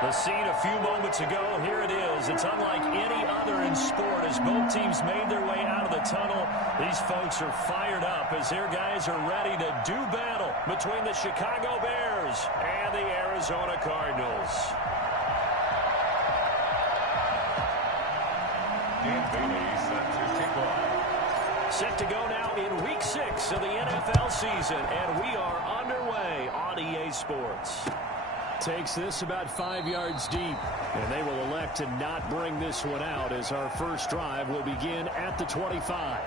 The scene a few moments ago, here it is. It's unlike any other in sport as both teams made their way out of the tunnel. These folks are fired up as their guys are ready to do battle between the Chicago Bears and the Arizona Cardinals. Set to go now in Week 6 of the NFL season, and we are underway on EA Sports. Takes this about 5 yards deep, and they will elect to not bring this one out as our first drive will begin at the 25.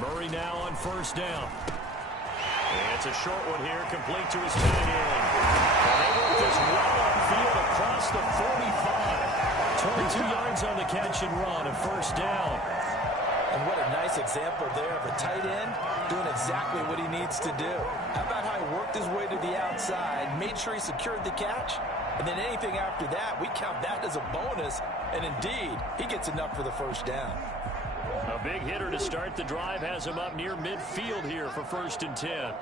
Murray now on first down. And it's a short one here, complete to his tight end. And they work this well upfield across the 45. 22 yards on the catch and run, a first down. And what a nice example there of a tight end doing exactly what he needs to do. How about how he worked his way to the outside, made sure he secured the catch, and then anything after that, we count that as a bonus. And indeed, he gets enough for the first down. A big hitter to start the drive has him up near midfield here for 1st and 10.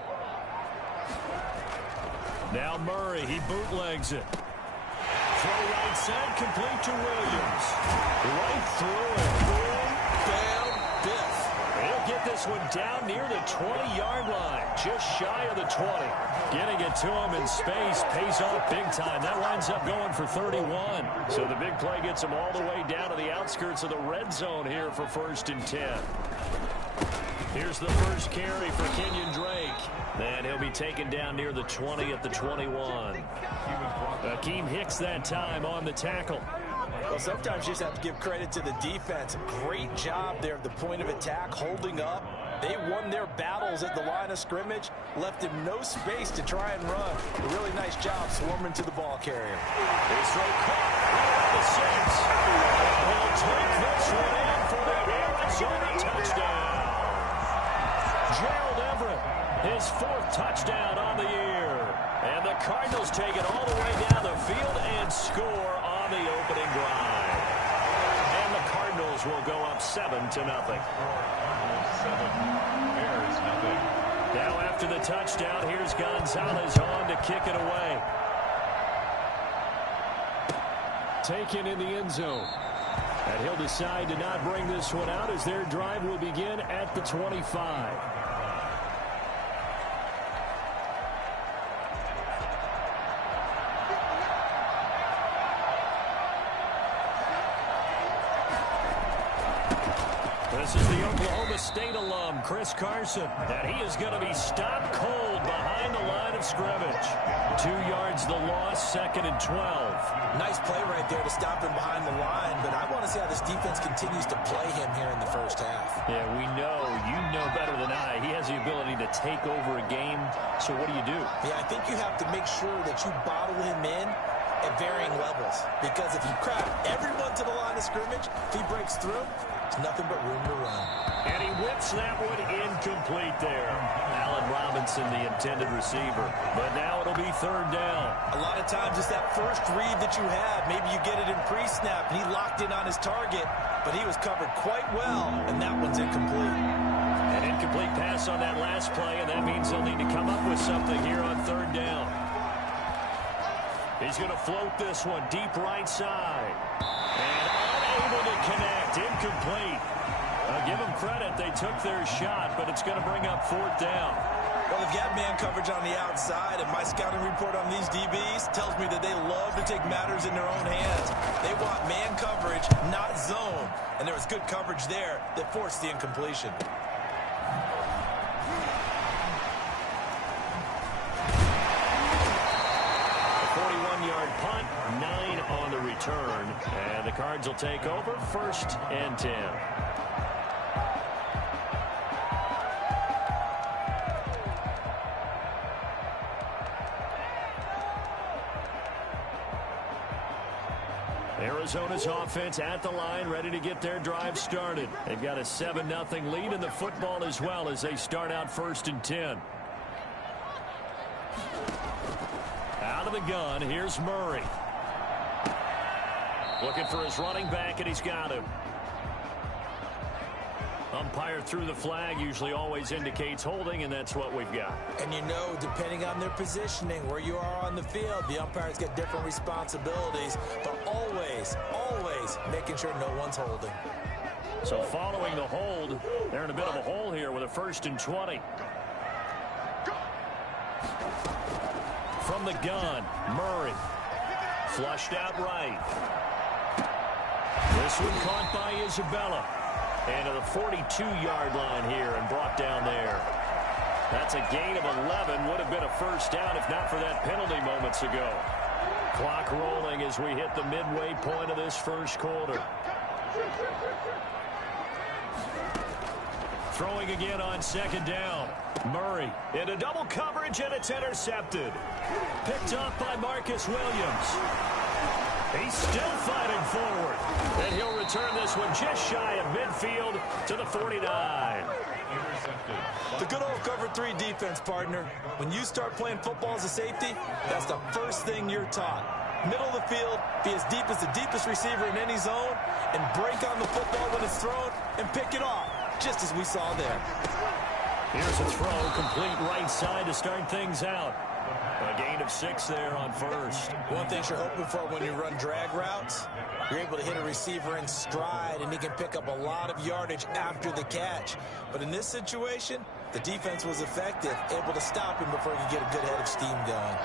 Now Murray, he bootlegs it. Throw right side, complete to Williams. Right through it. Boom, bam, biff. He'll get this one down near the 20-yard line, just shy of the 20. Getting it to him in space pays off big time. That winds up going for 31. So the big play gets him all the way down to the outskirts of the red zone here for 1st and 10. Here's the first carry for Kenyon Drake. And he'll be taken down near the 20 at the 21. Akeem Hicks that time on the tackle. Well, sometimes you just have to give credit to the defense. Great job there at the point of attack, holding up. They won their battles at the line of scrimmage, left him no space to try and run. A really nice job swarming to the ball carrier. He's throw caught right the 6. He'll take this one in for the Arizona touchdown. Gerald Everett, his 4th touchdown on the year. And the Cardinals take it all the way down the field and score on the opening drive. And the Cardinals will go up 7-0. Now after the touchdown, here's Gonzalez on to kick it away. Taken in the end zone. And he'll decide to not bring this one out as their drive will begin at the 25. This is the Oklahoma State alum, Chris Carson, and he is going to be stopped cold behind the line of scrimmage. 2 yards the loss, 2nd and 12. Nice play right there to stop him behind the line, but I want to see how this defense continues to play him here in the first half. Yeah, we know, you know better than I, he has the ability to take over a game, so what do you do? Yeah, I think you have to make sure that you bottle him in at varying levels, because if you crowd everyone to the line of scrimmage, if he breaks through, there's nothing but room to run. And he whips that one incomplete there. Allen Robinson, the intended receiver. But now it'll be 3rd down. A lot of times it's that first read that you have. Maybe you get it in pre-snap, and he locked in on his target, but he was covered quite well, and that one's incomplete. An incomplete pass on that last play, and that means they'll need to come up with something here on 3rd down. He's going to float this one deep right side. And unable to connect. Incomplete. Give them credit. They took their shot, but it's going to bring up 4th down. Well, they've got man coverage on the outside, and my scouting report on these DBs tells me that they love to take matters in their own hands. They want man coverage, not zone. And there was good coverage there that forced the incompletion. Punt, 9 on the return. And the Cards will take over 1st and 10. Arizona's offense at the line, ready to get their drive started. They've got a 7-0 lead in the football as well as they start out 1st and 10. Out of the gun, here's Murray. Looking for his running back, and he's got him. Umpire threw the flag, usually always indicates holding, and that's what we've got. And you know, depending on their positioning, where you are on the field, the umpires get different responsibilities, but always making sure no one's holding. So following the hold, they're in a bit of a hole here with a 1st and 20. From the gun, Murray. Flushed out right. This one caught by Isabella. And to the 42-yard line here and brought down there. That's a gain of 11. Would have been a 1st down if not for that penalty moments ago. Clock rolling as we hit the midway point of this 1st quarter. Throwing again on 2nd down. Murray into double coverage, and it's intercepted. Picked off by Marcus Williams. He's still fighting forward. And he'll return this one just shy of midfield to the 49. The good old cover 3 defense, partner. When you start playing football as a safety, that's the first thing you're taught. Middle of the field, be as deep as the deepest receiver in any zone, and break on the football when it's thrown and pick it off, just as we saw there. Here's a throw, complete right side to start things out. A gain of 6 there on 1st. One thing you're hoping for when you run drag routes, you're able to hit a receiver in stride, and he can pick up a lot of yardage after the catch. But in this situation, the defense was effective, able to stop him before he could get a good head of steam going.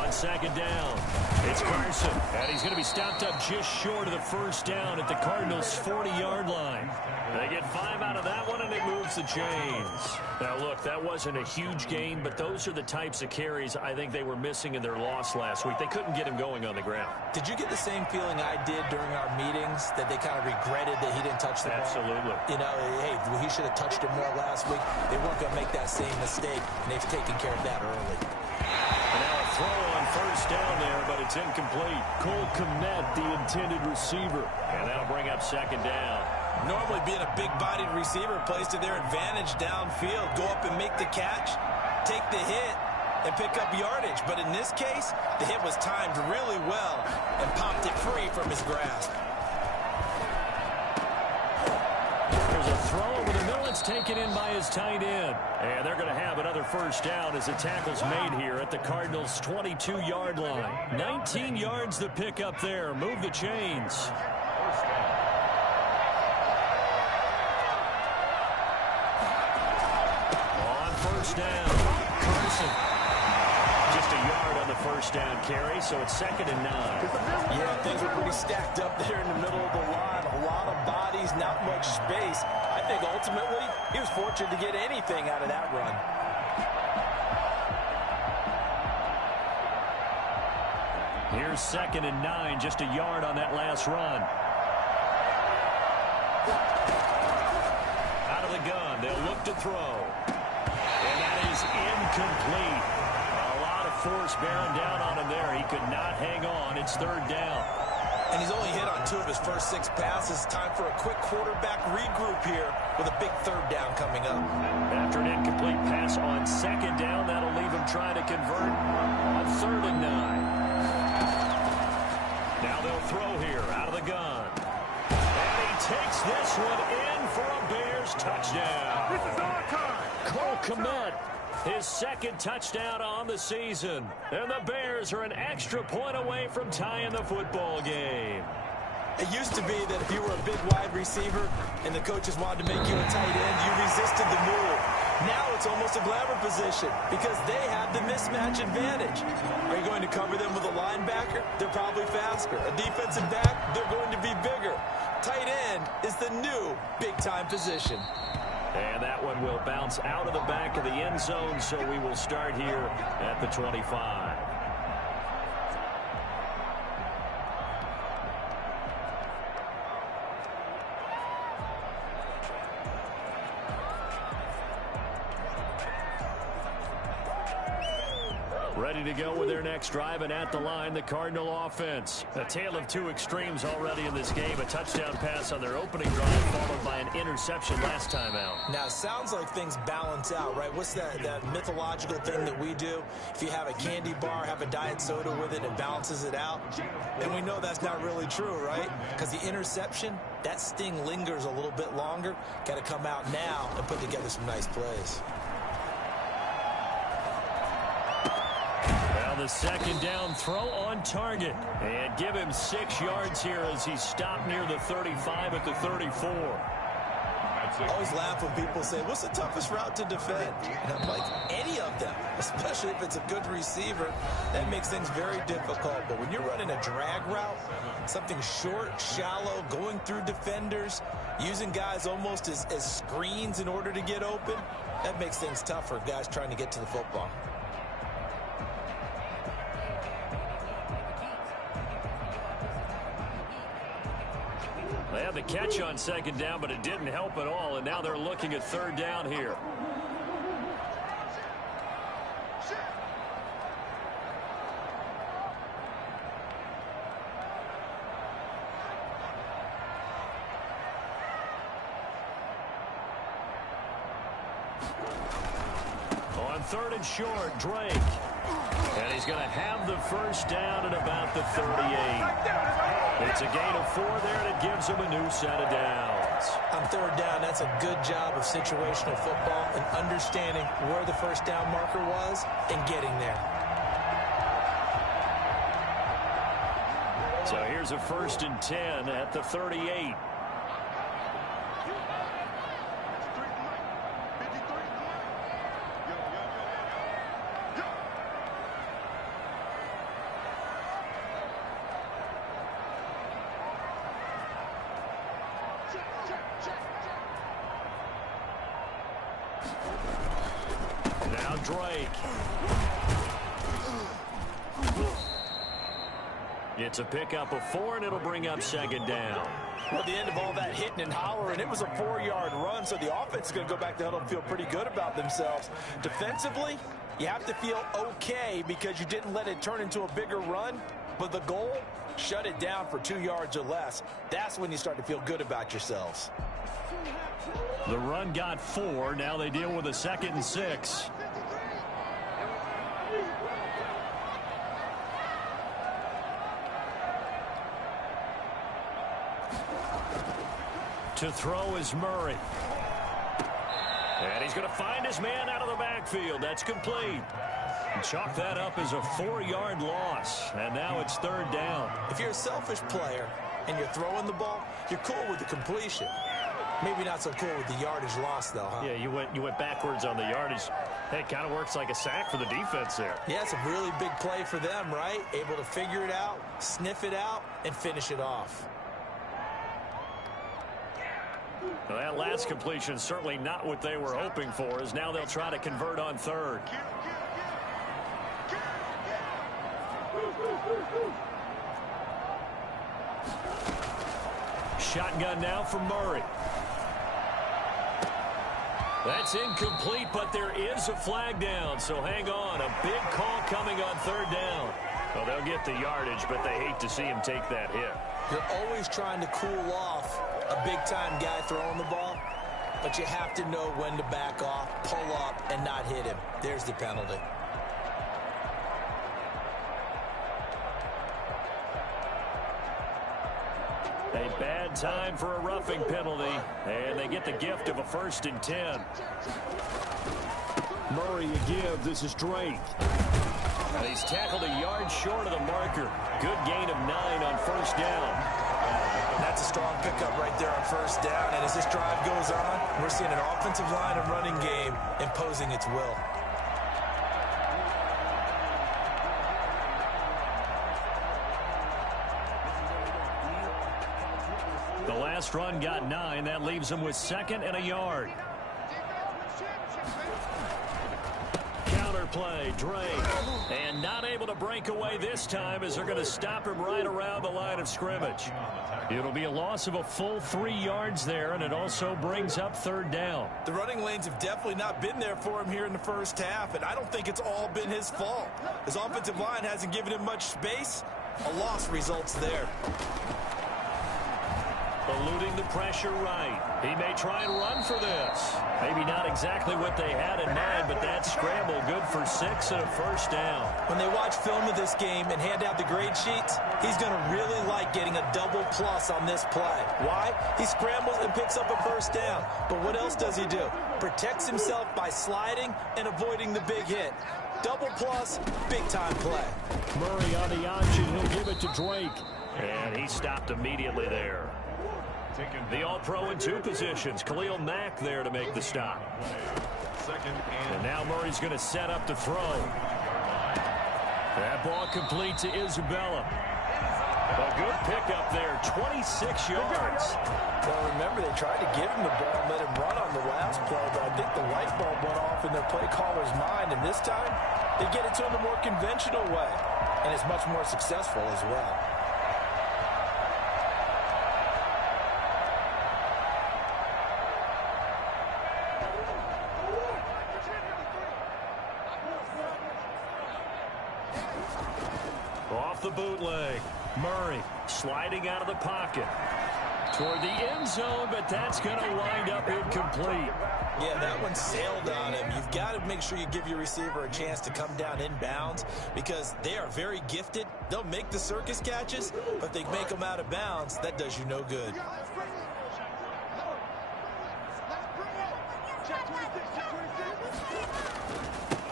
On 2nd down, it's Carson, and he's going to be stopped up just short of the 1st down at the Cardinals' 40-yard line. They get 5 out of that one, and it moves the chains. Now, look, that wasn't a huge gain, but those are the types of carries I think they were missing in their loss last week. They couldn't get him going on the ground. Did you get the same feeling I did during our meetings, that they kind of regretted that he didn't touch the ball? Absolutely. You know, hey, he should have touched it more last week. They weren't going to make that same mistake, and they've taken care of that early. And now a throw on 1st down there, but it's incomplete. Cole Kmet, the intended receiver, and that'll bring up 2nd down. Normally being a big-bodied receiver plays to their advantage downfield. Go up and make the catch, take the hit, and pick up yardage. But in this case, the hit was timed really well and popped it free from his grasp. There's a throw over the middle. It's taken in by his tight end. And they're going to have another 1st down as the tackle's made here at the Cardinals' 22-yard line. 19 yards to pick up there. Move the chains. Down. Carson. Just a yard on the 1st down carry, so it's 2nd and 9. Yeah, things were pretty stacked up there in the middle of the line. A lot of bodies, not much space. I think ultimately he was fortunate to get anything out of that run. Here's 2nd and 9, just a yard on that last run. Out of the gun, they'll look to throw. Incomplete. A lot of force bearing down on him there. He could not hang on. It's 3rd down. And he's only hit on 2 of his first 6 passes. Time for a quick quarterback regroup here with a big 3rd down coming up. After an incomplete pass on 2nd down, that'll leave him trying to convert on 3rd and 9. Now they'll throw here out of the gun. And he takes this one in for a Bears touchdown. This is our time. Cole Kmet. His 2nd touchdown on the season. And the Bears are an extra point away from tying the football game. It used to be that if you were a big wide receiver and the coaches wanted to make you a tight end, you resisted the move. Now it's almost a glamour position because they have the mismatch advantage. Are you going to cover them with a linebacker? They're probably faster. A defensive back? They're going to be bigger. Tight end is the new big-time position. And that one will bounce out of the back of the end zone, so we will start here at the 25. ready to go with their next drive, and at the line, the Cardinal offense. A tale of two extremes already in this game. A touchdown pass on their opening drive, followed by an interception last time out. Now, it sounds like things balance out, right? What's that mythological thing that we do? If you have a candy bar, have a diet soda with it, it balances it out. And we know that's not really true, right? Because the interception, that sting lingers a little bit longer. Got to come out now and put together some nice plays. Well, the second down throw on target. And give him 6 yards here as he stopped near the 35 at the 34. I always laugh when people say, what's the toughest route to defend? And I'm like, any of them, especially if it's a good receiver. That makes things very difficult. But when you're running a drag route, something short, shallow, going through defenders, using guys almost as screens in order to get open, that makes things tough for guys trying to get to the football. They had the catch on second down, but it didn't help at all, and now they're looking at third down here. On third and short, Drake. And he's going to have the first down at about the 38. It's a gain of 4 there, and it gives him a new set of downs. On third down, that's a good job of situational football and understanding where the first down marker was and getting there. So here's a 1st and 10 at the 38. Now Drake. It's a pickup of 4, and it'll bring up second down. Well, at the end of all that hitting and hollering, it was a 4-yard run, so the offense is going to go back to huddle and feel pretty good about themselves. Defensively, you have to feel okay because you didn't let it turn into a bigger run, but the goal, shut it down for 2 yards or less. That's when you start to feel good about yourselves. The run got 4. Now they deal with a 2nd and 6. To throw is Murray. And he's going to find his man out of the backfield. That's complete. Chalk that up as a 4-yard loss. And now it's third down. If you're a selfish player and you're throwing the ball, you're cool with the completion. Maybe not so cool with the yardage loss, though, huh? Yeah, you went backwards on the yardage. Hey, it kind of works like a sack for the defense there. Yeah, it's a really big play for them, right? Able to figure it out, sniff it out, and finish it off. Well, that last completion certainly not what they were hoping for, as now they'll try to convert on third. Shotgun now from Murray. That's incomplete, but there is a flag down, so hang on. A big call coming on third down. Well, they'll get the yardage, but they hate to see him take that hit. You're always trying to cool off a big-time guy throwing the ball, but you have to know when to back off, pull up, and not hit him. There's the penalty. A bad time for a roughing penalty, and they get the gift of a 1st and 10. Murray a give. This is Drake. And he's tackled a yard short of the marker. Good gain of 9 on first down. That's a strong pickup right there on first down. And as this drive goes on, we're seeing an offensive line and running game imposing its will. The last run got 9. That leaves him with 2nd and a yard. Counter play, Drake. And not able to break away this time as they're going to stop him right around the line of scrimmage. It'll be a loss of a full 3 yards there, and it also brings up third down. The running lanes have definitely not been there for him here in the first half, and I don't think it's all been his fault. His offensive line hasn't given him much space. A loss results there. Eluding the pressure right. He may try and run for this. Maybe not exactly what they had in mind, but that scramble good for 6 and a first down. When they watch film of this game and hand out the grade sheets, he's going to really like getting a double plus on this play. Why? He scrambles and picks up a first down. But what else does he do? Protects himself by sliding and avoiding the big hit. Double plus, big-time play. Murray on the option. He'll give it to Drake. And he stopped immediately there. The All-Pro in 2 positions. Khalil Mack there to make the stop. And now Murray's going to set up to throw. That ball complete to Isabella. A good pickup there, 26 yards. Well, remember, they tried to give him the ball and let him run on the last play, but I think the light bulb went off in their play caller's mind, and this time they get it to him a more conventional way, and it's much more successful as well. Off the bootleg. Murray sliding out of the pocket toward the end zone, but that's going to wind up incomplete. Yeah, that one sailed on him. You've got to make sure you give your receiver a chance to come down inbounds because they are very gifted. They'll make the circus catches, but if they make them out of bounds, that does you no good.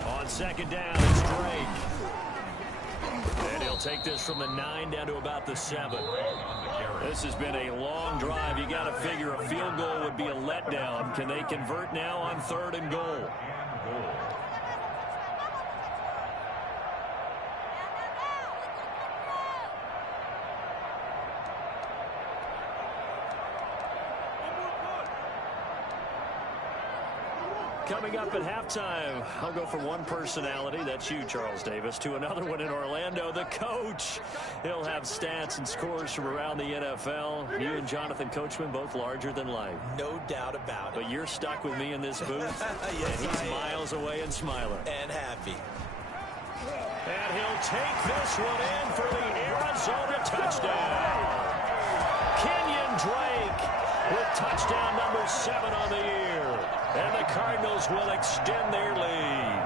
On second down, it's Drake. And he'll take this from the 9 down to about the 7. This has been a long drive. You got to figure a field goal would be a letdown. Can they convert now on 3rd and goal? Coming up at halftime, I'll go from one personality, that's you, Charles Davis, to another one in Orlando, the coach. He'll have stats and scores from around the NFL. You and Jonathan Coachman, both larger than life. No doubt about it. But you're stuck with me in this booth, yes, and he's miles away and smiling. And happy. And he'll take this one in for the Arizona touchdown. Kenyon Drake with touchdown number 7 on the year. And the Cardinals will extend their lead.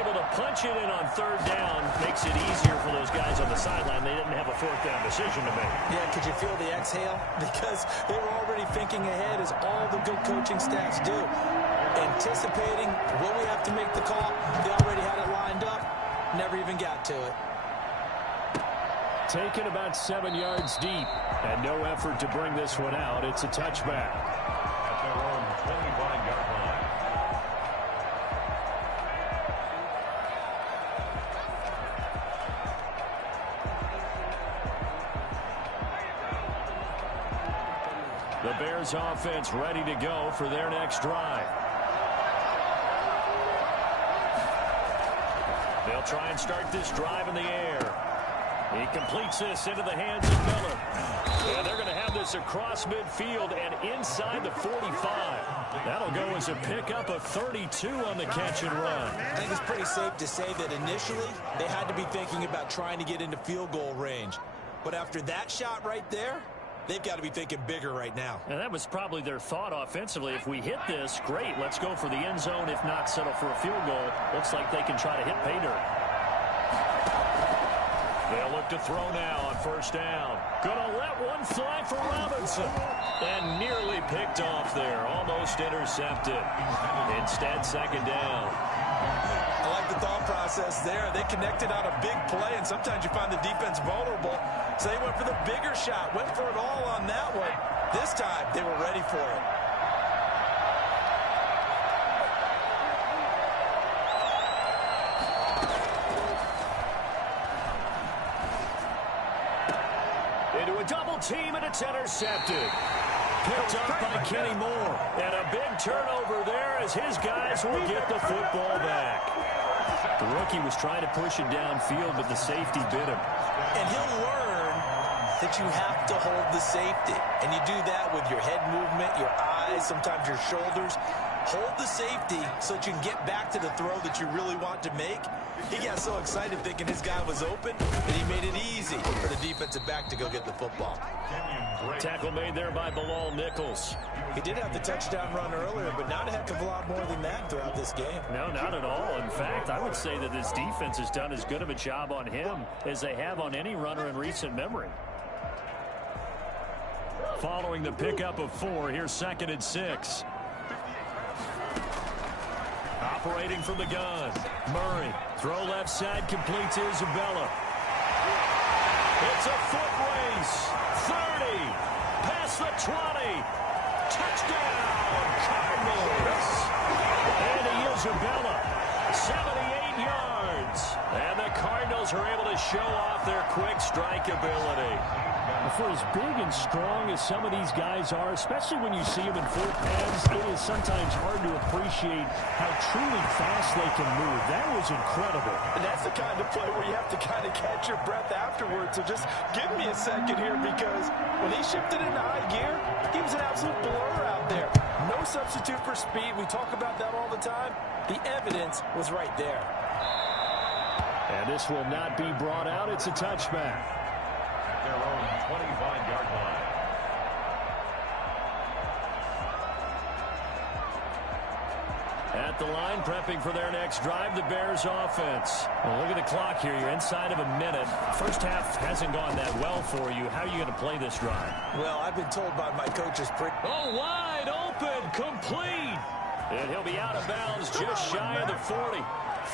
Able to punch it in on 3rd down. Makes it easier for those guys on the sideline. They didn't have a 4th down decision to make. Yeah, could you feel the exhale? Because they were already thinking ahead, as all the good coaching staffs do. Anticipating, will we have to make the call? They already had it lined up. Never even got to it. Taken about 7 yards deep. And no effort to bring this one out. It's a touchback. At their own 29-yard line. The Bears offense ready to go for their next drive. They'll try and start this drive in the air. He completes this into the hands of Miller. And they're going to have this across midfield and inside the 45. That'll go as a pickup of 32 on the catch and run. I think it's pretty safe to say that initially they had to be thinking about trying to get into field goal range. But after that shot right there, they've got to be thinking bigger right now. And that was probably their thought offensively. If we hit this, great. Let's go for the end zone. If not, settle for a field goal. Looks like they can try to hit pay dirt. They'll look to throw now on 1st down. Gonna let one fly for Robinson. And nearly picked off there. Almost intercepted. Instead, 2nd down. I like the thought process there. They connected on a big play, and sometimes you find the defense vulnerable. So they went for the bigger shot. Went for it all on that one. This time, they were ready for it. Into a double team, and it's intercepted. Picked up by Kenny Moore. And a big turnover there as his guys will get the football back. The rookie was trying to push it downfield, but the safety bit him. And he'll learn that you have to hold the safety. And you do that with your head movement, your eyes, sometimes your shoulders. Hold the safety so that you can get back to the throw that you really want to make. He got so excited thinking his guy was open that he made it easy for the defensive back to go get the football. Tackle made there by Bilal Nichols. He did have the touchdown run earlier, but not a heck of a lot more than that throughout this game. No, not at all. In fact, I would say that this defense has done as good of a job on him as they have on any runner in recent memory. Following the pickup of 4, here's 2nd and 6. Operating from the gun. Murray. Throw left side, complete to Isabella. It's a foot race. 30. Past the 20. Touchdown, Cardinals. And Isabella. 78 yards. And the Cardinals are able to show off their quick strike ability. For as big and strong as some of these guys are, especially when you see them in full pads, it is sometimes hard to appreciate how truly fast they can move. That was incredible. And that's the kind of play where you have to kind of catch your breath afterwards. So just give me a second here, because when he shifted into high gear, he was an absolute blur out there. No substitute for speed. We talk about that all the time. The evidence was right there. And this will not be brought out. It's a touchback. Their own 25-yard line. At the line, prepping for their next drive, the Bears offense. Well, look at the clock here. You're inside of a minute. First half hasn't gone that well for you. How are you going to play this drive? Well, I've been told by my coaches Oh, wide open, complete. And he'll be out of bounds just shy of the 40.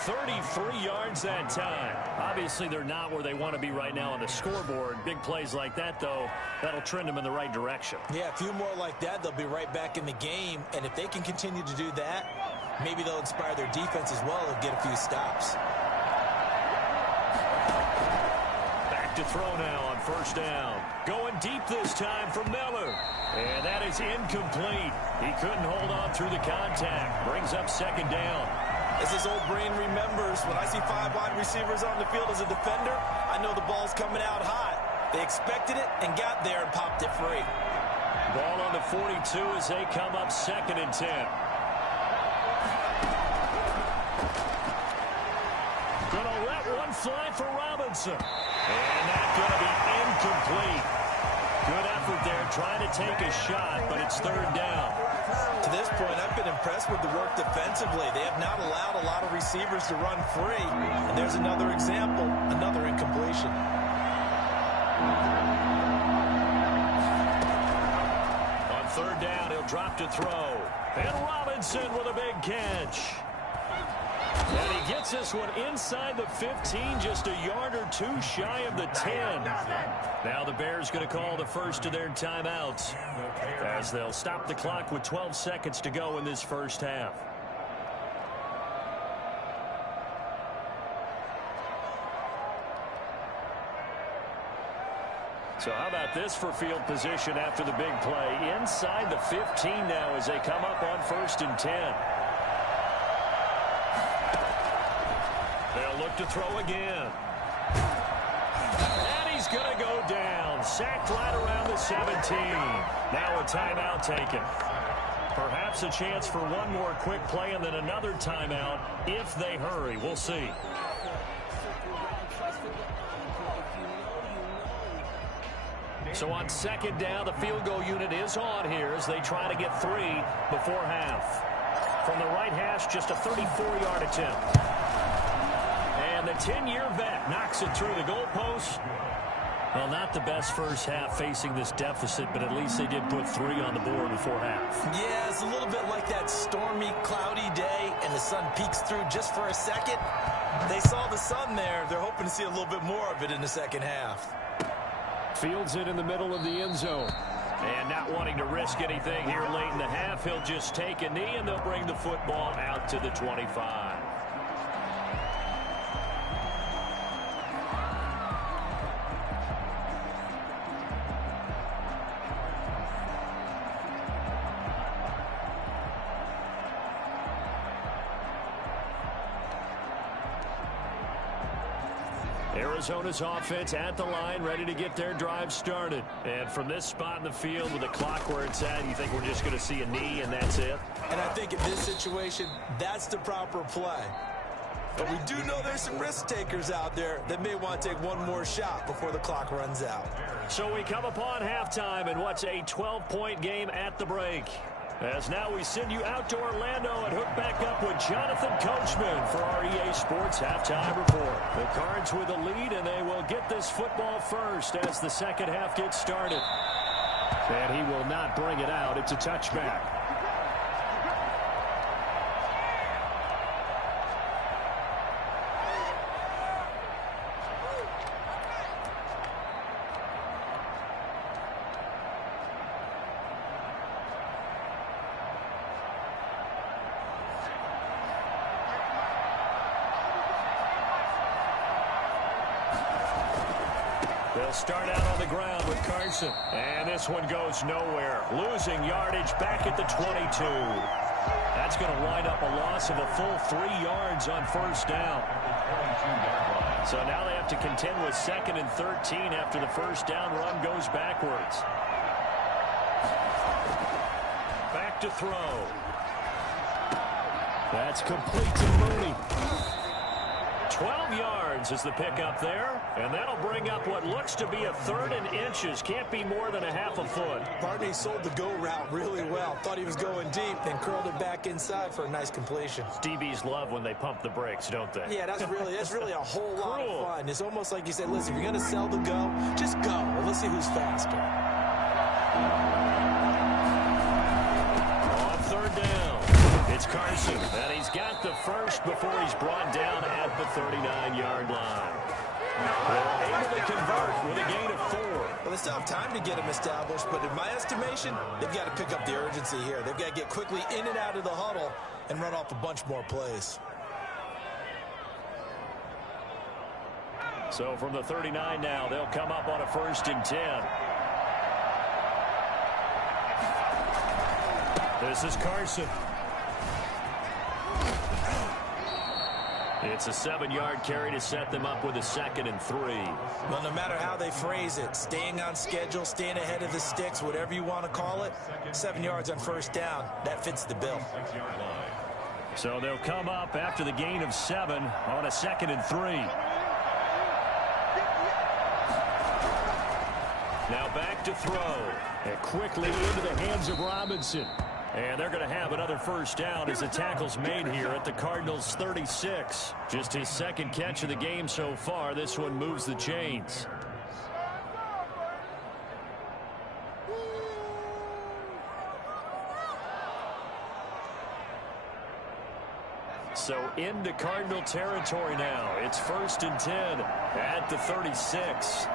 33 yards that time. Obviously, they're not where they want to be right now on the scoreboard. Big plays like that, though, that'll trend them in the right direction. Yeah, a few more like that, they'll be right back in the game. And if they can continue to do that, maybe they'll inspire their defense as well and get a few stops. Back to throw now on first down. Going deep this time for Miller. And that is incomplete. He couldn't hold on through the contact. Brings up 2nd down. As his old brain remembers, when I see 5 wide receivers on the field as a defender, I know the ball's coming out hot. They expected it and got there and popped it free. Ball on the 42 as they come up 2nd and 10. Gonna let one fly for Robinson. And that's gonna be incomplete. Good effort there trying to take a shot, but it's 3rd down. To this point, I've been impressed with the work defensively. They have not allowed a lot of receivers to run free. And there's another example, another incompletion. On 3rd down, he'll drop to throw. And Robinson with a big catch. And he gets this one inside the 15, just a yard or 2 shy of the 10. Now the Bears going to call the first of their timeouts as they'll stop the clock with 12 seconds to go in this first half. So how about this for field position after the big play? Inside the 15 now as they come up on 1st and 10. They'll look to throw again. And he's going to go down. Sacked right around the 17. Now a timeout taken. Perhaps a chance for one more quick play and then another timeout if they hurry. We'll see. So on 2nd down, the field goal unit is on here as they try to get 3 before half. From the right hash, just a 34-yard attempt. And the 10-year vet knocks it through the goalpost. Well, not the best first half facing this deficit, but at least they did put 3 on the board before half. Yeah, it's a little bit like that stormy, cloudy day, and the sun peeks through just for a second. They saw the sun there. They're hoping to see a little bit more of it in the second half. Fields it in the middle of the end zone. And not wanting to risk anything here late in the half, he'll just take a knee, and they'll bring the football out to the 25. Arizona's offense at the line, ready to get their drive started. And from this spot in the field with the clock where it's at, you think we're just going to see a knee and that's it? And I think in this situation, that's the proper play. But we do know there's some risk takers out there that may want to take one more shot before the clock runs out. So we come upon halftime in what's a 12-point game at the break. As now we send you out to Orlando and hook back up with Jonathan Coachman for our EA Sports Halftime Report. The Cards with a lead, and they will get this football first as the second half gets started. And he will not bring it out. It's a touchback. They'll start out on the ground with Carson. And this one goes nowhere. Losing yardage back at the 22. That's going to wind up a loss of a full 3 yards on first down. So now they have to contend with 2nd and 13 after the first down run goes backwards. Back to throw. That's complete to Mooney. 12 yards is the pickup there, and that'll bring up what looks to be a 3rd and inches. Can't be more than a half a foot. Barney sold the go route really well. Thought he was going deep, then curled it back inside for a nice completion. DBs love when they pump the brakes, don't they? Yeah, that's really a whole lot of fun. It's almost like you said, listen, if you're going to sell the go, just go. Well, let's see who's faster. On 3rd down, it's Carson, and he's got the first before he's brought down at the 39-yard line. They're able to convert with a gain of 4. Well, they still have time to get him established, but in my estimation, they've got to pick up the urgency here. They've got to get quickly in and out of the huddle and run off a bunch more plays. So from the 39 now, they'll come up on a 1st and 10. This is Carson. It's a 7-yard carry to set them up with a 2nd and 3. Well, no matter how they phrase it, staying on schedule, staying ahead of the sticks, whatever you want to call it, 7 yards on first down, that fits the bill. So they'll come up after the gain of 7 on a 2nd and 3. Now back to throw. And quickly into the hands of Robinson. And they're going to have another first down as the tackle's made here at the Cardinals' 36. Just his 2nd catch of the game so far. This one moves the chains. So into Cardinal territory now. It's 1st and 10 at the 36.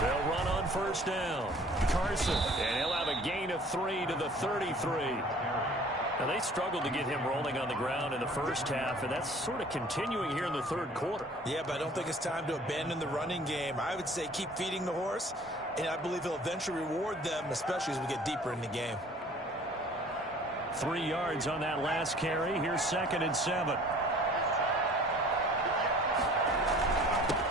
They'll run on first down. Carson, and he'll have a gain of 3 to the 33. Now, they struggled to get him rolling on the ground in the first half, and that's sort of continuing here in the 3rd quarter. Yeah, but I don't think it's time to abandon the running game. I would say keep feeding the horse, and I believe he'll eventually reward them, especially as we get deeper in the game. 3 yards on that last carry. Here's 2nd and 7.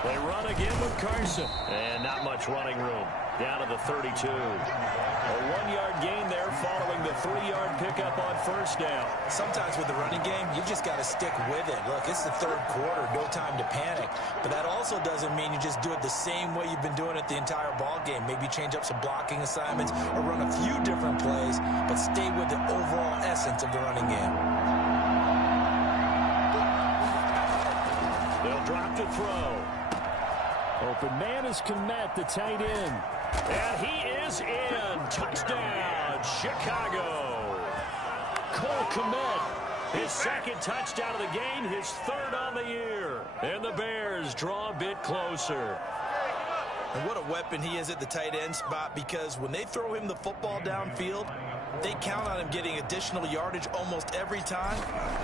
They run again with Carson. And not much running room. Down to the 32. A 1-yard gain there following the 3-yard pickup on first down. Sometimes with the running game, you just got to stick with it. Look, it's the 3rd quarter. No time to panic. But that also doesn't mean you just do it the same way you've been doing it the entire ball game. Maybe change up some blocking assignments or run a few different plays, but stay with the overall essence of the running game. They'll drop to throw. Open man is Kmet, the tight end. And he is in. Touchdown, Chicago. Cole Kmet, his 2nd touchdown of the game, his 3rd on the year. And the Bears draw a bit closer. And what a weapon he is at the tight end spot, because when they throw him the football downfield, they count on him getting additional yardage almost every time.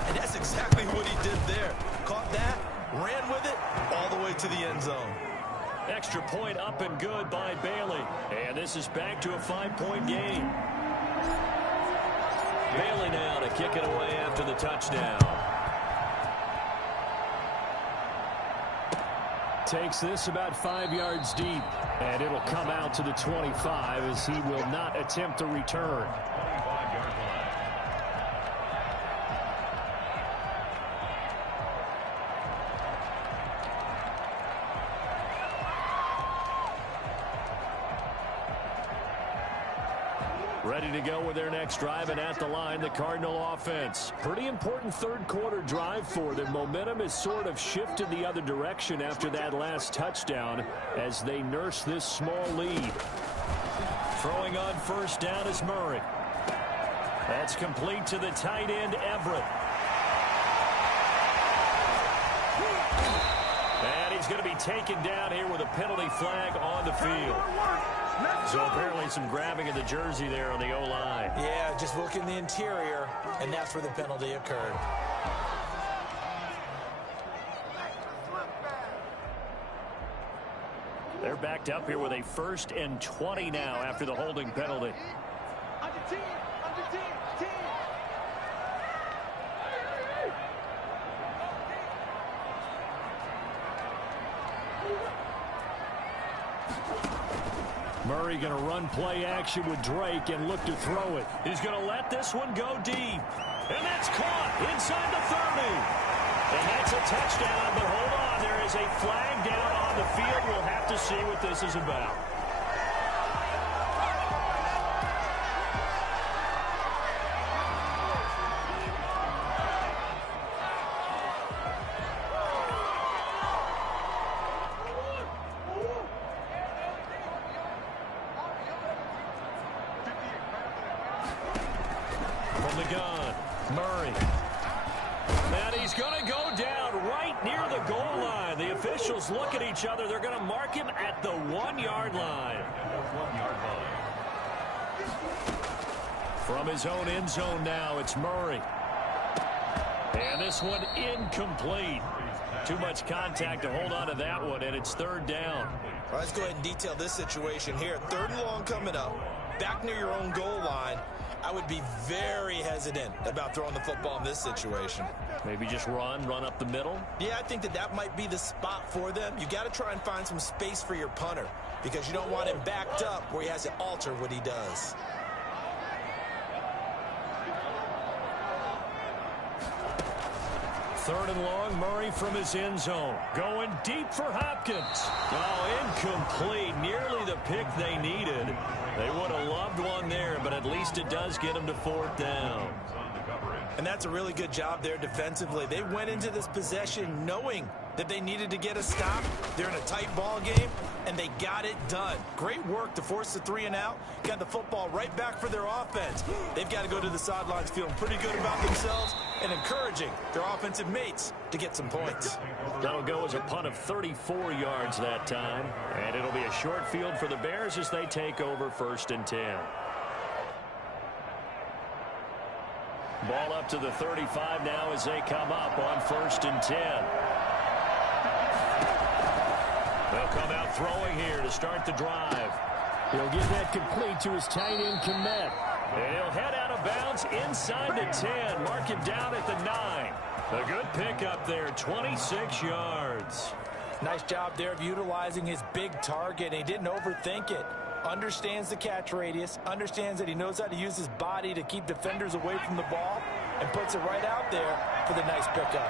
And that's exactly what he did there. Caught that, ran with it, all the way to the end zone. Extra point up and good by Bailey. And this is back to a 5-point game. Bailey now to kick it away after the touchdown. Takes this about 5 yards deep, and it'll come out to the 25 as he will not attempt to return. 25-yard line. Ready to go with their next drive, and at the line, the Cardinal offense. Pretty important third quarter drive for them. Momentum has sort of shifted the other direction after that last touchdown as they nurse this small lead. Throwing on first down is Murray. That's complete to the tight end, Everett. And he's going to be taken down here with a penalty flag on the field. So apparently some grabbing of the jersey there on the O-line. Yeah, just look in the interior, and that's where the penalty occurred. They're backed up here with a 1st and 20 now after the holding penalty. Murray going to run play action with Drake and look to throw it. He's going to let this one go deep. And that's caught inside the 30. And that's a touchdown, but hold on. There is a flag down on the field. We'll have to see what this is about. From the gun, Murray. And he's going to go down right near the goal line. The officials look at each other. They're going to mark him at the 1-yard line. From his own end zone now, it's Murray. And this one incomplete. Too much contact to hold on to that one, and it's 3rd down. All right, let's go ahead and detail this situation here. 3rd and long coming up, back near your own goal line. I would be very hesitant about throwing the football in this situation. Maybe just run up the middle? Yeah, I think that might be the spot for them. You got to try and find some space for your punter because you don't want him backed up where he has to alter what he does. Third and long, Murray from his end zone. Going deep for Hopkins. Oh, incomplete. Nearly the pick they needed. They would have loved one there, but at least it does get them to 4th down. And that's a really good job there defensively. They went into this possession knowing that they needed to get a stop. They're in a tight ball game, and they got it done. Great work to force the 3 and out. Got the football right back for their offense. They've got to go to the sidelines feeling pretty good about themselves and encouraging their offensive mates to get some points. That'll go as a punt of 34 yards that time. And it'll be a short field for the Bears as they take over 1st and 10. Ball up to the 35 now as they come up on 1st and 10. They'll come out throwing here to start the drive. He'll get that complete to his tight end, Kmet. And he'll head out of bounds inside the 10. Mark him down at the 9. A good pickup there, 26 yards. Nice job there of utilizing his big target. He didn't overthink it. Understands the catch radius, understands that he knows how to use his body to keep defenders away from the ball, and puts it right out there for the nice pickup.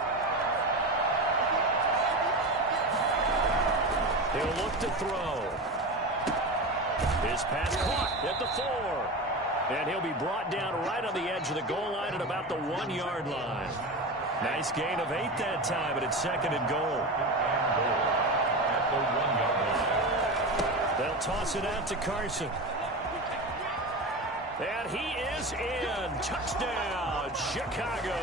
He'll look to throw. His pass caught at the 4. And he'll be brought down right on the edge of the goal line at about the 1-yard line. Nice gain of 8 that time, but it's 2nd and goal. At the 1-yard line. They'll toss it out to Carson. And he is in. Touchdown, Chicago.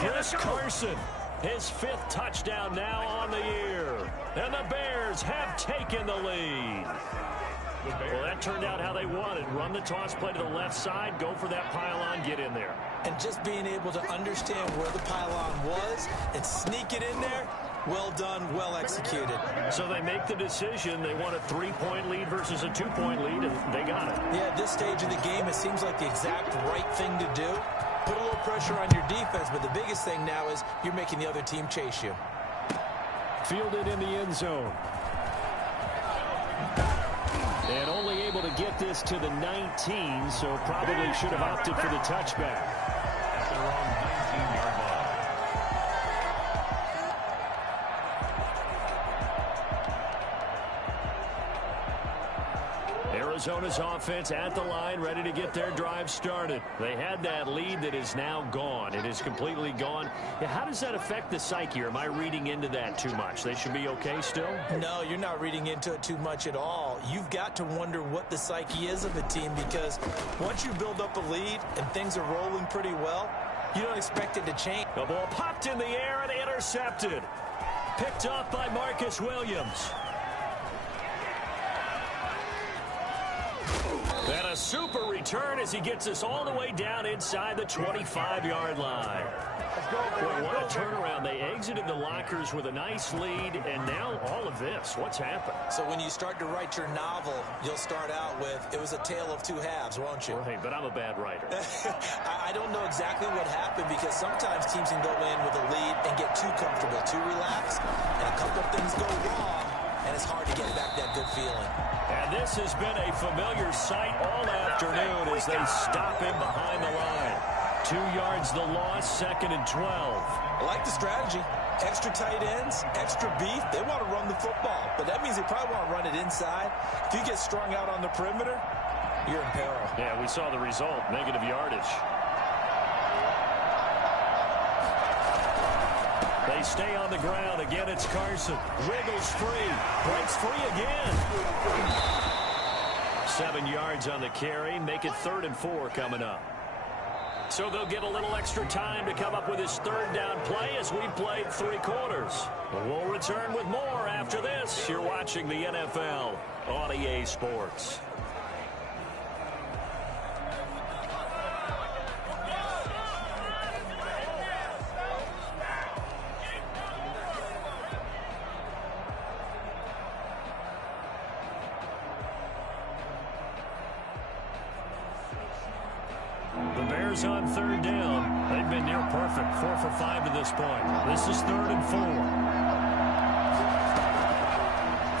Chris Carson, his 5th touchdown now on the year. And the Bears have taken the lead. Well, that turned out how they wanted. Run the toss play to the left side, go for that pylon, get in there. And just being able to understand where the pylon was and sneak it in there, well done, well executed. So they make the decision. They want a 3-point lead versus a 2-point lead, and they got it. Yeah, at this stage of the game, it seems like the exact right thing to do. Put a little pressure on your defense, but the biggest thing now is you're making the other team chase you. Fielded in the end zone. And only able to get this to the 19, so probably should have opted for the touchback. At their own 19-yard line. Arizona's offense at the line, ready to get their drive started. They had that lead that is now gone. It is completely gone. Yeah, how does that affect the psyche? Or am I reading into that too much? They should be okay still? No, you're not reading into it too much at all. You've got to wonder what the psyche is of the team, because once you build up a lead and things are rolling pretty well, you don't expect it to change. The ball popped in the air and intercepted. Picked off by Marcus Williams. And a super return as he gets us all the way down inside the 25-yard line. Boy, what a turnaround. They exited the lockers with a nice lead, and now all of this. What's happened? So when you start to write your novel, you'll start out with, it was a tale of two halves, won't you? Right, but I'm a bad writer. I don't know exactly what happened, because sometimes teams can go in with a lead and get too comfortable, too relaxed, and a couple of things go wrong, and it's hard to get back that good feeling. And this has been a familiar sight all afternoon as they stop him behind the line. 2 yards the loss, 2nd and 12. I like the strategy. Extra tight ends, extra beef. They want to run the football, but that means they probably want to run it inside. If you get strung out on the perimeter, you're in peril. Yeah, we saw the result, negative yardage. They stay on the ground. Again, it's Carson. Wiggles free. Breaks free again. 7 yards on the carry. Make it 3rd and 4 coming up. So they'll get a little extra time to come up with his 3rd down play as we've played 3 quarters. We'll return with more after this. You're watching the NFL on EA Sports. On 3rd down. They've been near perfect. 4 for 5 to this point. This is 3rd and 4.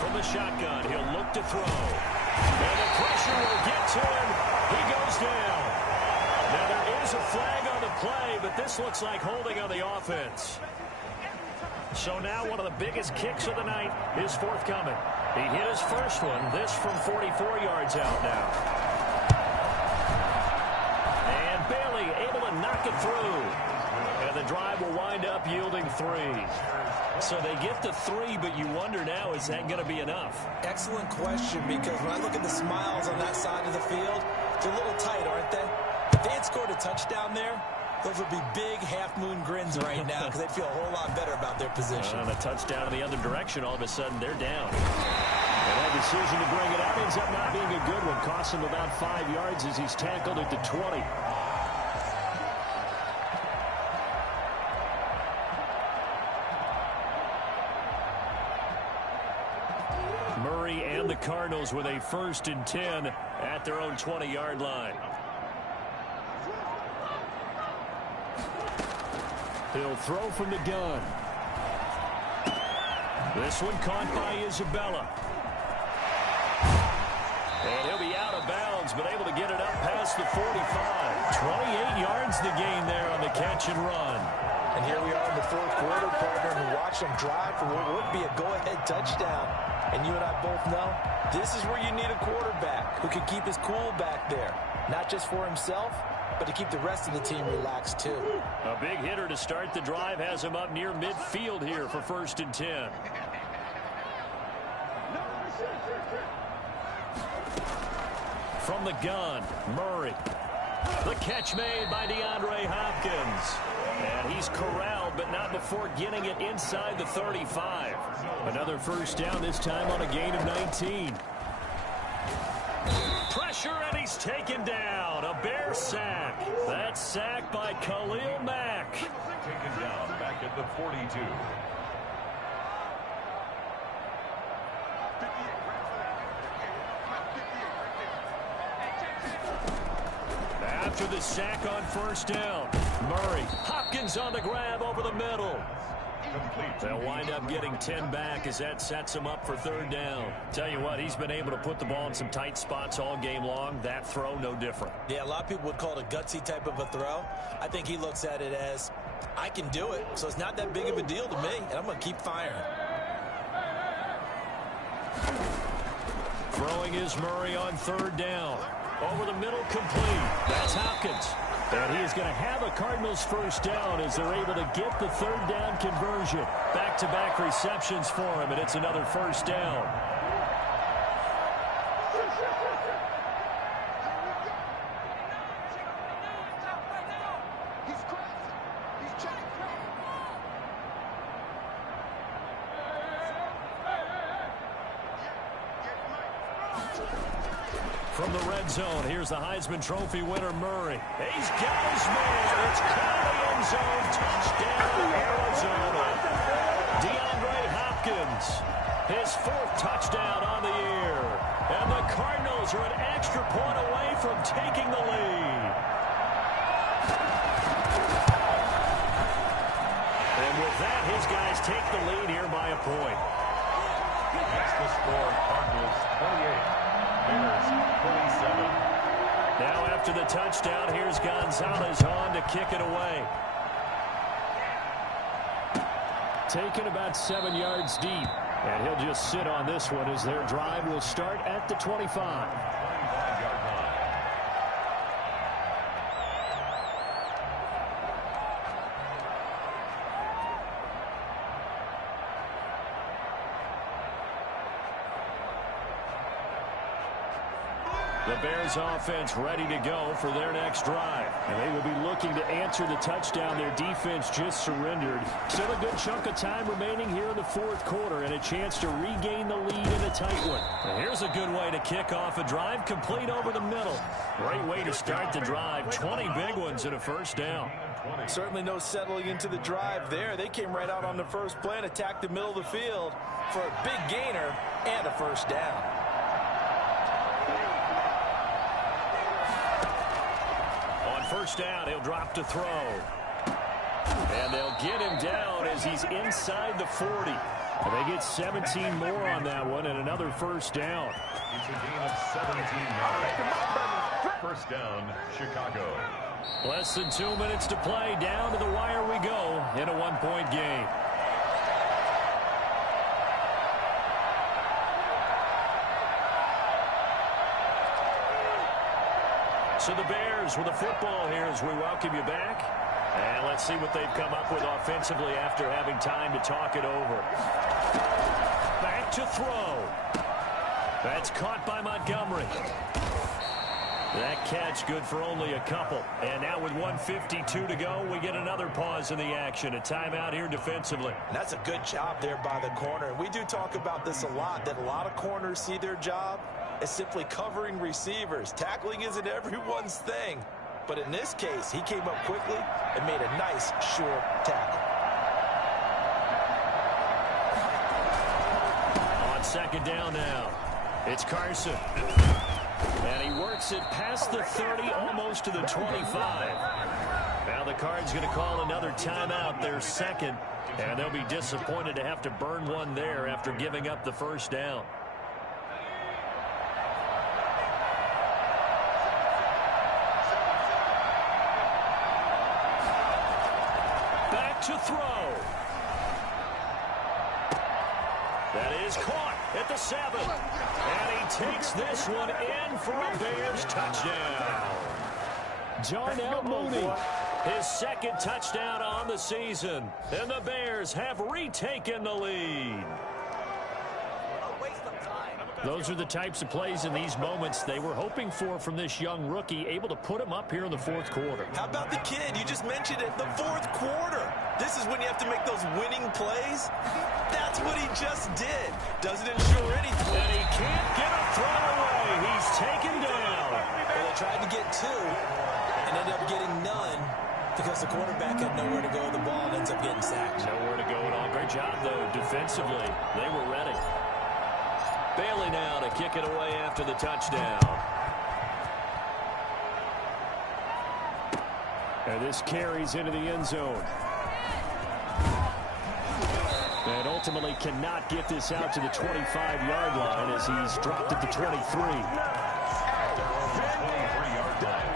From the shotgun, he'll look to throw. And the pressure will get to him. He goes down. Now there is a flag on the play, but this looks like holding on the offense. So now one of the biggest kicks of the night is forthcoming. He hit his first one. This from 44 yards out now. Bailey able to knock it through. And the drive will wind up yielding 3. So they get the 3, but you wonder now, is that going to be enough? Excellent question, because when I look at the smiles on that side of the field, they're a little tight, aren't they? If they had scored a touchdown there, those would be big half-moon grins right now, because they'd feel a whole lot better about their position. And a touchdown in the other direction, all of a sudden they're down. And that decision to bring it out ends up not being a good one. Costs him about 5 yards as he's tackled at the 20. Murray and the Cardinals with a 1st and 10 at their own 20-yard line. He'll throw from the gun. This one caught by Isabella. And he'll be out of bounds, but able to get it up past the 45. 28 yards the gain there on the catch and run. And here we are in the 4th quarter, partner, and watch them drive for what would be a go-ahead touchdown. And you and I both know this is where you need a quarterback who can keep his cool back there. Not just for himself, but to keep the rest of the team relaxed too. A big hitter to start the drive has him up near midfield here for 1st and 10. From the gun, Murray. The catch made by DeAndre Hopkins. And he's corralled, but not before getting it inside the 35. Another 1st down, this time on a gain of 19. Pressure, and he's taken down. A Bear sack. That's sacked by Khalil Mack. Taken down back at the 42. After the sack on 1st down, Murray. Hopkins on the grab over the middle. complete. They'll wind up getting 10 back as that sets him up for third down. Tell you what, he's been able to put the ball in some tight spots all game long. That throw, no different. Yeah, a lot of people would call it a gutsy type of a throw. I think he looks at it as, I can do it, so it's not that big of a deal to me, and I'm going to keep firing. Throwing is Murray on third down. Over the middle, complete. That's Hopkins. And he is going to have a Cardinals first down as they're able to get the third down conversion. Back-to-back receptions for him, and it's another first down. From the red zone, here's the Heisman Trophy winner, Murray. He's got his man. It's caught in the end zone. Touchdown, Arizona. DeAndre Hopkins, his fourth touchdown on the year. And the Cardinals are an extra point away from taking the lead. And with that, his guys take the lead here by a point. That's the score. Cardinals 28. Bears 27. Now after the touchdown, here's Gonzalez on to kick it away. Taken about 7 yards deep. And he'll just sit on this one as their drive will start at the 25. 25-yard line. The Bears offense ready to go for their next drive. And they will be looking to answer the touchdown their defense just surrendered. Still a good chunk of time remaining here in the fourth quarter and a chance to regain the lead in a tight one. And here's a good way to kick off a drive complete over the middle. Great way to start the drive. 20 big ones and a first down. Certainly no settling into the drive there. They came right out on the first play and attacked the middle of the field for a big gainer and a first down. First down, he'll drop to throw. And they'll get him down as he's inside the 40. And they get 17 more on that one and another first down. It's a gain of 17 yards. First down, Chicago. Less than 2 minutes to play. Down to the wire we go in a one-point game. So the Bears with the football here as we welcome you back. And let's see what they've come up with offensively after having time to talk it over. Back to throw. That's caught by Montgomery. That catch good for only a couple. And now with 1:52 to go, we get another pause in the action. A timeout here defensively. And that's a good job there by the corner. We do talk about this a lot, that a lot of corners see their job as simply covering receivers. Tackling isn't everyone's thing. But in this case, he came up quickly and made a nice, short tackle. On second down now, it's Carson. And he works it past the 30, almost to the 25. Now the Cards going to call another timeout, their second. And they'll be disappointed to have to burn one there after giving up the first down. To throw. That is caught at the 7. And he takes this one in for a Bears touchdown. Darnell Mooney, his second touchdown on the season. And the Bears have retaken the lead. Those are the types of plays in these moments they were hoping for from this young rookie, able to put him up here in the fourth quarter. How about the kid? You just mentioned it, the fourth quarter. This is when you have to make those winning plays. That's what he just did. Doesn't ensure anything. And he can't get a throw away. He's taken down. Well, they tried to get two and ended up getting none because the quarterback had nowhere to go with the ball and ends up getting sacked. Nowhere to go at all. Great job, though, defensively. They were ready. Bailey now to kick it away after the touchdown. And this carries into the end zone. ultimately cannot get this out to the 25-yard line as he's dropped at the 23. 23-yard line.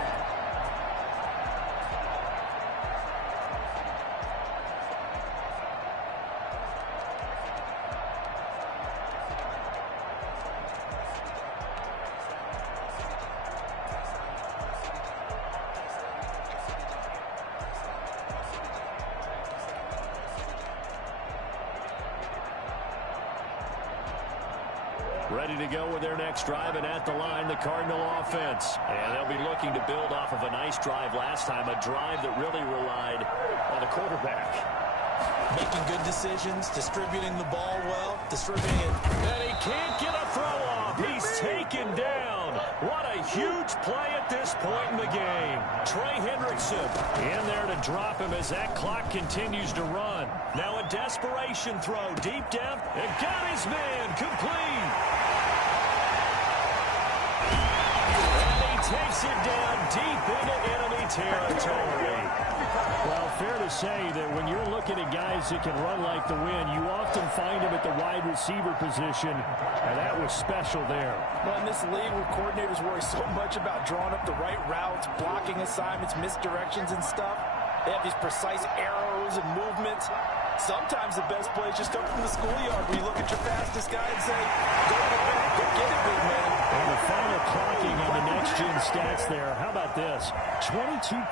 Ready to go with their next drive, and at the line, the Cardinal offense. And they'll be looking to build off of a nice drive last time, a drive that really relied on the quarterback. Making good decisions, distributing the ball well, distributing it. And he can't get a throw off. He's taken down. What a huge play at this point in the game. Trey Hendrickson in there to drop him as that clock continues to run. Now a desperation throw deep down and got his man complete. And he takes it down deep into enemy territory. Well, fair to say that when you're looking at guys that can run like the wind, you often find them at the wide receiver position, and that was special there. Well, in this league where coordinators worry so much about drawing up the right routes, blocking assignments, misdirections and stuff, they have these precise arrows and movements. Sometimes the best play is just up from the schoolyard where you look at your fastest guy and say, go get it, big man. And the final clocking on the next-gen stats there. How about this? 22.1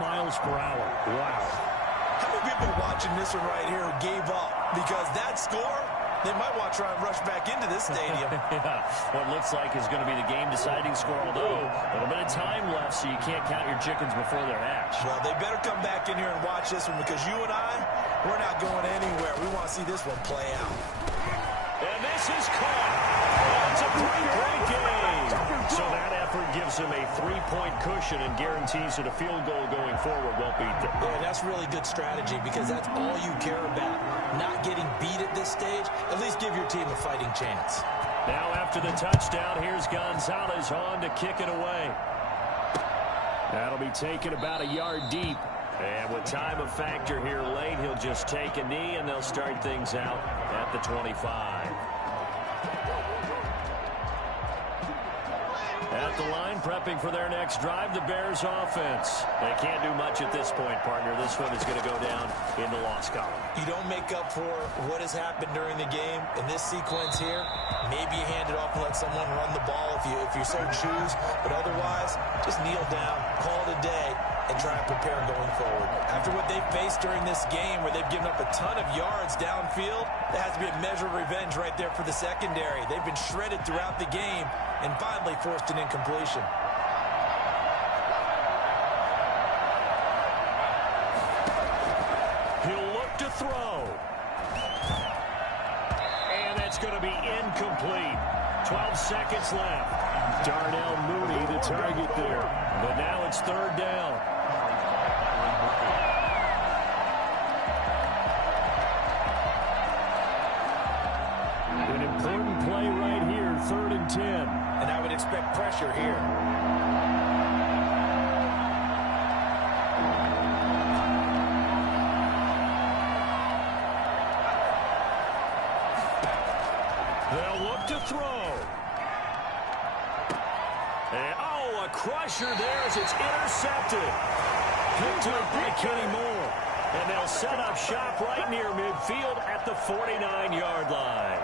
miles per hour. Wow. How many people watching this one right here who gave up? Because that score, they might want to try and rush back into this stadium. Yeah, what looks like is going to be the game-deciding score, although a little bit of time left, so you can't count your chickens before they're hatched. Well, they better come back in here and watch this one because you and I, we're not going anywhere. We want to see this one play out. And this is caught. It's a three-point game. So that effort gives him a three-point cushion and guarantees that a field goal going forward won't beat them. Yeah, that's really good strategy because that's all you care about. Not getting beat at this stage, at least give your team a fighting chance. Now after the touchdown, here's Gonzalez on to kick it away. That'll be taken about a yard deep. And with time a factor here late, he'll just take a knee and they'll start things out at the 25. At the line, prepping for their next drive, the Bears offense. They can't do much at this point, partner. This one is going to go down in the loss column. You don't make up for what has happened during the game. In this sequence here, maybe you hand it off and let someone run the ball if you so choose. But otherwise, just kneel down, call it a day, and try and prepare going forward. After what they've faced during this game where they've given up a ton of yards downfield, there has to be a measure of revenge right there for the secondary. They've been shredded throughout the game and finally forced an incompletion. He'll look to throw. And that's going to be incomplete. 12 seconds left. Darnell Mooney, the target there. But now it's third down. An important play right here, 3rd and 10. And I would expect pressure here. They'll look to throw. And, oh, a crusher there as it's intercepted. Picked up by Kenny Moore. And they'll set up shop right near midfield at the 49-yard line.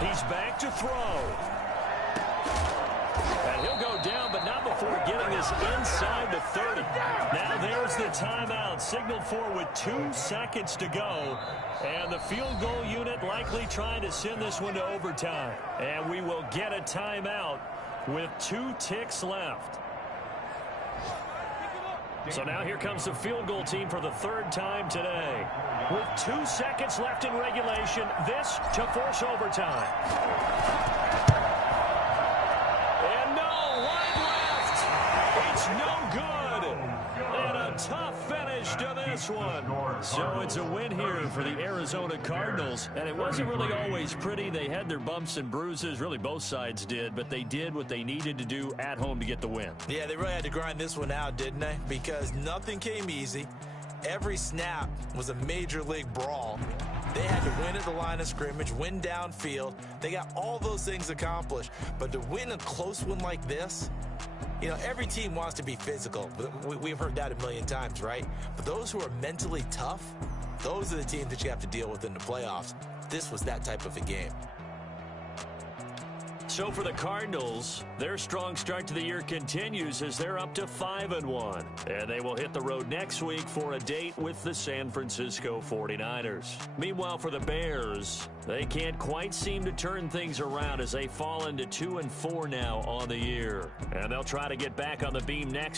He's back to throw. And he'll go down, but not before getting this inside the 30. Now there's the timeout, signaled for with 2 seconds to go. And the field goal unit likely trying to send this one to overtime. And we will get a timeout with 2 ticks left. So now here comes the field goal team for the 3rd time today. With 2 seconds left in regulation, this to force overtime. And no, wide left. It's no good. And a tough finish to this this one. So it's a win here for the Arizona Cardinals. And it wasn't really always pretty. They had their bumps and bruises. Really, both sides did. But they did what they needed to do at home to get the win. Yeah, they really had to grind this one out, didn't they? Because nothing came easy. Every snap was a major league brawl. They had to win at the line of scrimmage, win downfield. They got all those things accomplished. But to win a close one like this, you know, every team wants to be physical. We've heard that a million times, right? But those who are mentally tough, those are the teams that you have to deal with in the playoffs. This was that type of a game. So for the Cardinals, their strong start to the year continues as they're up to 5-1. And they will hit the road next week for a date with the San Francisco 49ers. Meanwhile, for the Bears, they can't quite seem to turn things around as they fall into 2-4 now on the year. And they'll try to get back on the beam next